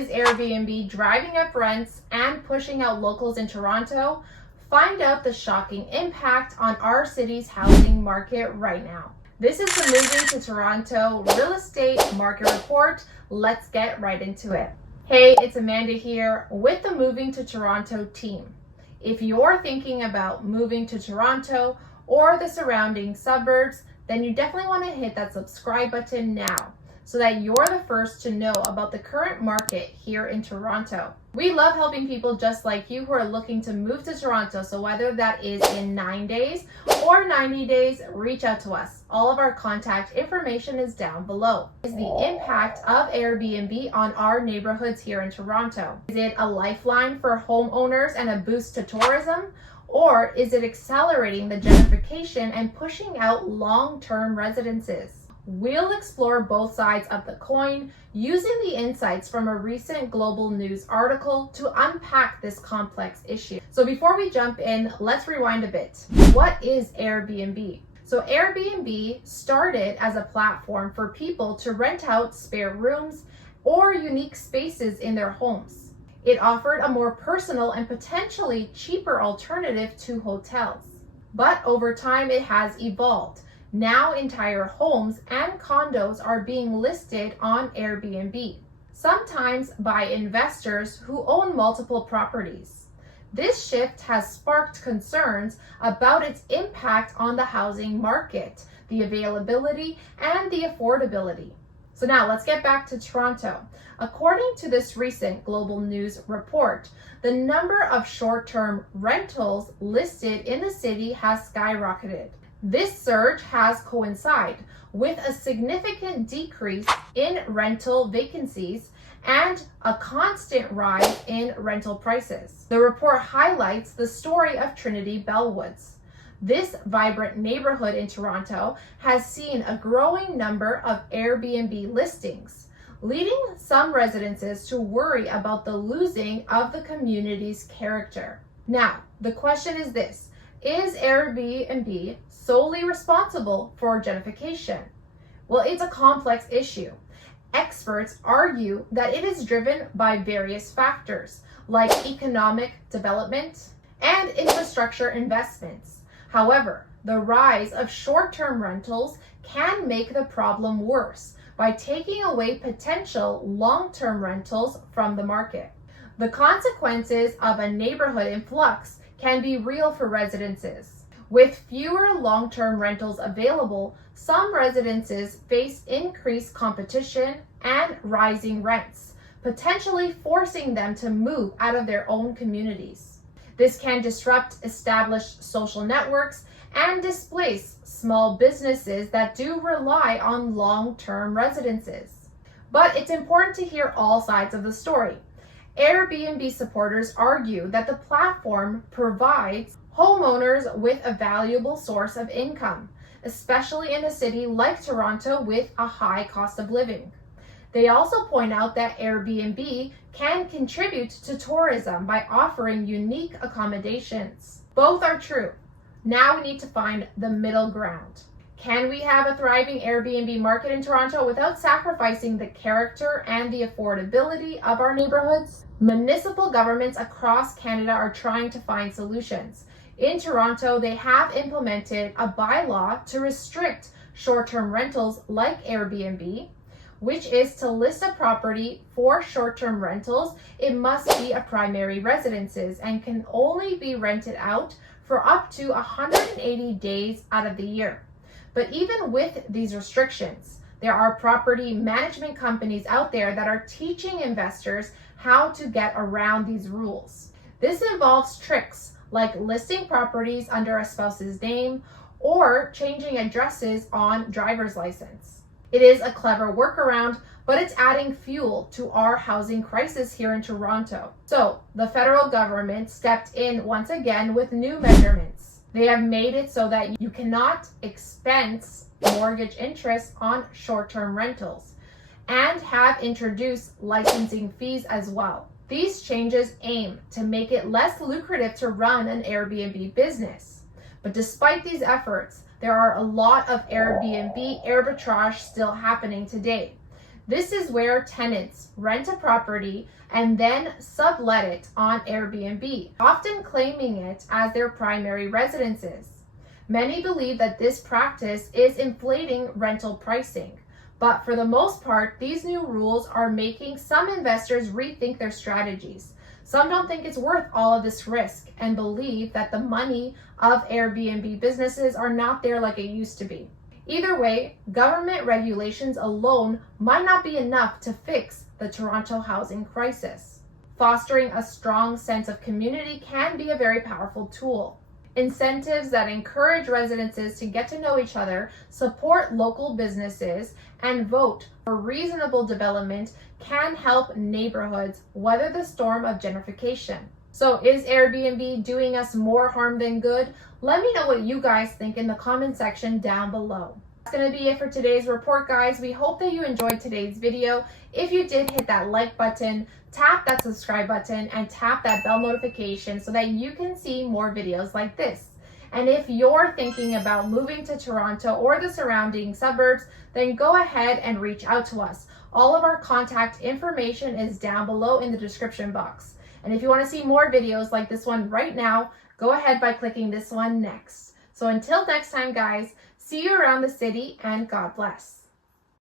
Is Airbnb driving up rents and pushing out locals in Toronto? Find out the shocking impact on our city's housing market right now. This is the Moving to Toronto Real Estate Market Report. Let's get right into it. Hey, it's Amanda here with the Moving to Toronto team. If you're thinking about moving to Toronto or the surrounding suburbs, then you definitely want to hit that subscribe button now so that you're the first to know about the current market here in Toronto. We love helping people just like you who are looking to move to Toronto. So whether that is in 9 days or 90 days, reach out to us. All of our contact information is down below. Is the impact of Airbnb on our neighborhoods here in Toronto? Is it a lifeline for homeowners and a boost to tourism? Or is it accelerating the gentrification and pushing out long-term residences? We'll explore both sides of the coin using the insights from a recent Global News article to unpack this complex issue. So before we jump in, let's rewind a bit. What is Airbnb? So Airbnb started as a platform for people to rent out spare rooms or unique spaces in their homes. It offered a more personal and potentially cheaper alternative to hotels. But over time, it has evolved. Now entire homes and condos are being listed on Airbnb, sometimes by investors who own multiple properties. This shift has sparked concerns about its impact on the housing market, the availability, and the affordability. So now let's get back to Toronto. According to this recent Global News report, the number of short-term rentals listed in the city has skyrocketed. This surge has coincided with a significant decrease in rental vacancies and a constant rise in rental prices. The report highlights the story of Trinity Bellwoods. This vibrant neighborhood in Toronto has seen a growing number of Airbnb listings, leading some residents to worry about the losing of the community's character. Now, the question is this: is Airbnb solely responsible for gentrification? Well, it's a complex issue. Experts argue that it is driven by various factors like economic development and infrastructure investments. However, the rise of short-term rentals can make the problem worse by taking away potential long-term rentals from the market. The consequences of a neighborhood in flux can be real for residences. With fewer long-term rentals available, some residences face increased competition and rising rents, potentially forcing them to move out of their own communities. This can disrupt established social networks and displace small businesses that do rely on long-term residences. But it's important to hear all sides of the story. Airbnb supporters argue that the platform provides homeowners with a valuable source of income, especially in a city like Toronto with a high cost of living. They also point out that Airbnb can contribute to tourism by offering unique accommodations. Both are true. Now we need to find the middle ground. Can we have a thriving Airbnb market in Toronto without sacrificing the character and the affordability of our neighborhoods? Municipal governments across Canada are trying to find solutions. In Toronto, they have implemented a bylaw to restrict short-term rentals like Airbnb, which is to list a property for short-term rentals. It must be a primary residence and can only be rented out for up to 180 days out of the year. But even with these restrictions, there are property management companies out there that are teaching investors how to get around these rules. This involves tricks like listing properties under a spouse's name or changing addresses on driver's license. It is a clever workaround, but it's adding fuel to our housing crisis here in Toronto. So the federal government stepped in once again with new measurements. They have made it so that you cannot expense mortgage interest on short-term rentals and have introduced licensing fees as well. These changes aim to make it less lucrative to run an Airbnb business. But despite these efforts, there are a lot of Airbnb arbitrage still happening today. This is where tenants rent a property and then sublet it on Airbnb, often claiming it as their primary residences. Many believe that this practice is inflating rental pricing, but for the most part, these new rules are making some investors rethink their strategies. Some don't think it's worth all of this risk and believe that the money of Airbnb businesses are not there like it used to be. Either way, government regulations alone might not be enough to fix the Toronto housing crisis. Fostering a strong sense of community can be a very powerful tool. Incentives that encourage residences to get to know each other, support local businesses, and vote for reasonable development can help neighborhoods weather the storm of gentrification. So is Airbnb doing us more harm than good? Let me know what you guys think in the comment section down below. That's going to be it for today's report, guys. We hope that you enjoyed today's video. If you did, hit that like button, tap that subscribe button, and tap that bell notification so that you can see more videos like this. And if you're thinking about moving to Toronto or the surrounding suburbs, then go ahead and reach out to us. All of our contact information is down below in the description box. And if you want to see more videos like this one right now, go ahead by clicking this one next. So until next time, guys, see you around the city and God bless.